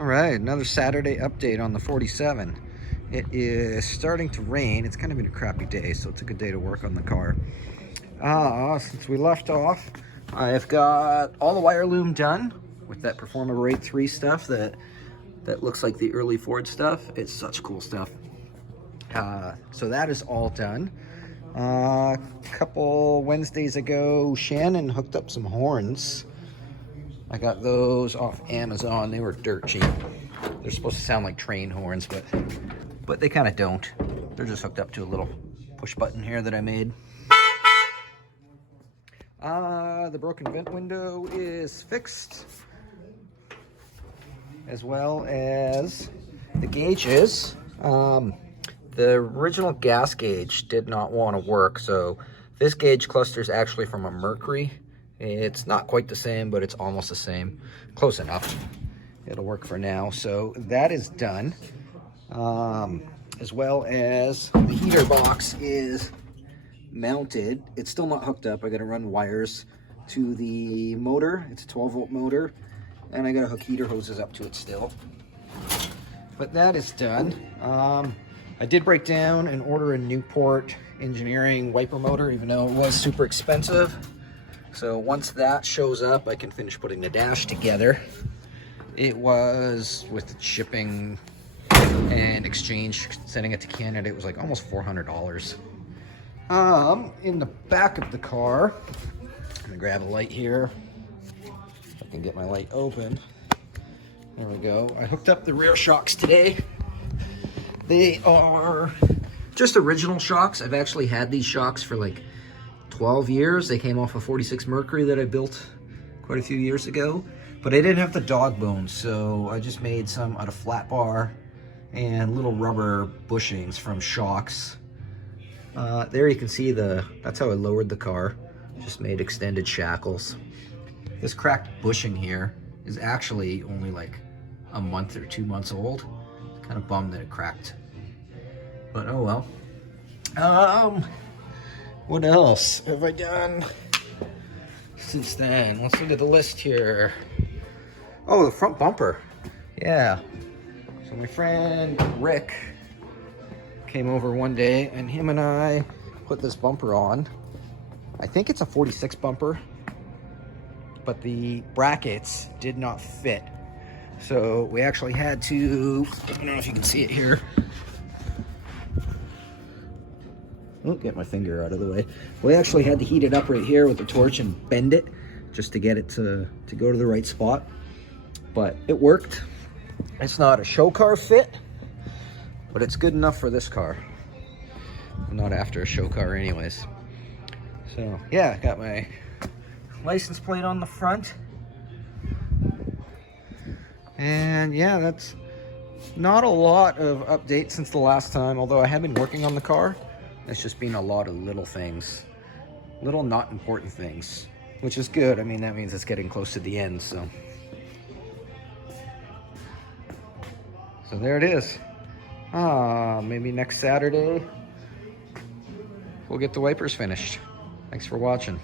All right, another Saturday update on the 47. It is starting to rain. It's kind of been a crappy day, so it's a good day to work on the car. Since we left off, I've got all the wire loom done with that Performa Rate 3 stuff that looks like the early Ford stuff. It's such cool stuff. So that is all done. A couple Wednesdays ago, Shannon hooked up some horns. I got those off Amazon. They were dirt cheap. They're supposed to sound like train horns, but they kind of don't. They're just hooked up to a little push button here that I made. The broken vent window is fixed, as well as the gauges. The original gas gauge did not want to work, so this gauge cluster is actually from a Mercury. It's not quite the same, but it's almost the same. Close enough. It'll work for now. So that is done. As well as the heater box is mounted. It's still not hooked up. I got to run wires to the motor. It's a 12-volt motor. And I got to hook heater hoses up to it still. But that is done. I did break down and order a Newport Engineering wiper motor, even though it was super expensive. So once that shows up, I can finish putting the dash together. It was, with the shipping and exchange, sending it to Canada, it was like almost $400. In the back of the car, I'm gonna grab a light here. If I can get my light open. There we go. I hooked up the rear shocks today. They are just original shocks. I've actually had these shocks for like 12 years. They came off a 46 Mercury that I built quite a few years ago, but I didn't have the dog bones, so I just made some out of flat bar and little rubber bushings from shocks. There you can see that's how I lowered the car. Just made extended shackles. This cracked bushing here is actually only like a month or 2 months old. Kind of bummed that it cracked, but oh well. What else have I done since then? Let's look at the list here. Oh, the front bumper. Yeah. So my friend Rick came over one day and him and I put this bumper on. I think it's a 46 bumper, but the brackets did not fit. So we actually had to, I don't know if you can see it here. Oh, get my finger out of the way. We actually had to heat it up right here with the torch and bend it just to get it to go to the right spot. But it worked. It's not a show car fit, but it's good enough for this car. I'm not after a show car anyways. So yeah, got my license plate on the front. And yeah, that's not a lot of updates since the last time, although I have been working on the car. It's just been a lot of little things, little not important things, which is good. I mean, that means it's getting close to the end, so there it is. Maybe next Saturday we'll get the wipers finished. Thanks for watching.